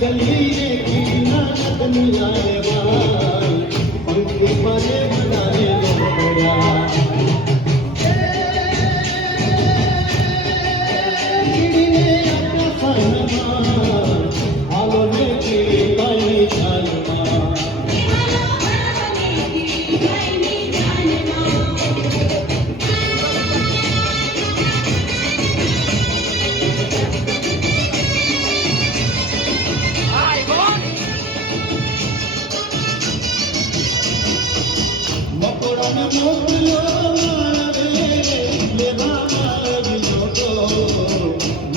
गली की नाच दुनियाए वाल पंखे पाले बनाए लोगरा चिड़िने अपना फरमा आलो ने की पाई छालमा मकोड़ा में मोकलो रे ले बाबा बिलो को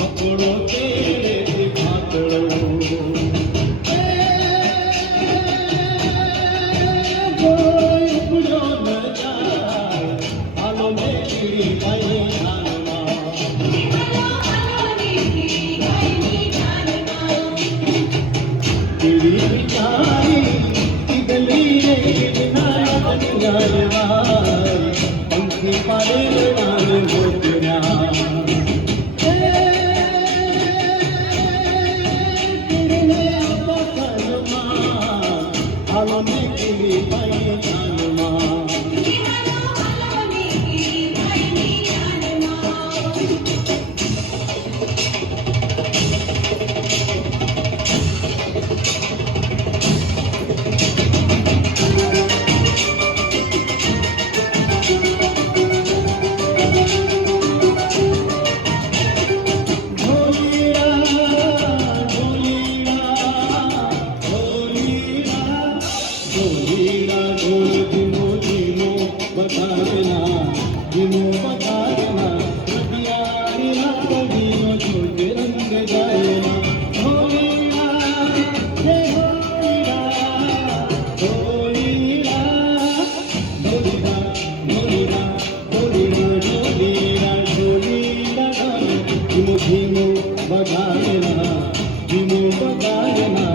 मकोड़ो तेरे दिखातड़ो कोई बुझो न जाए आलो में चिड़ी पाई छालमा चिड़ी बिचारी की गली रे पंखी पाले लगाने मोतिया तेरे पसंदमा आलो में किली पाई जानमा धीमो बजाना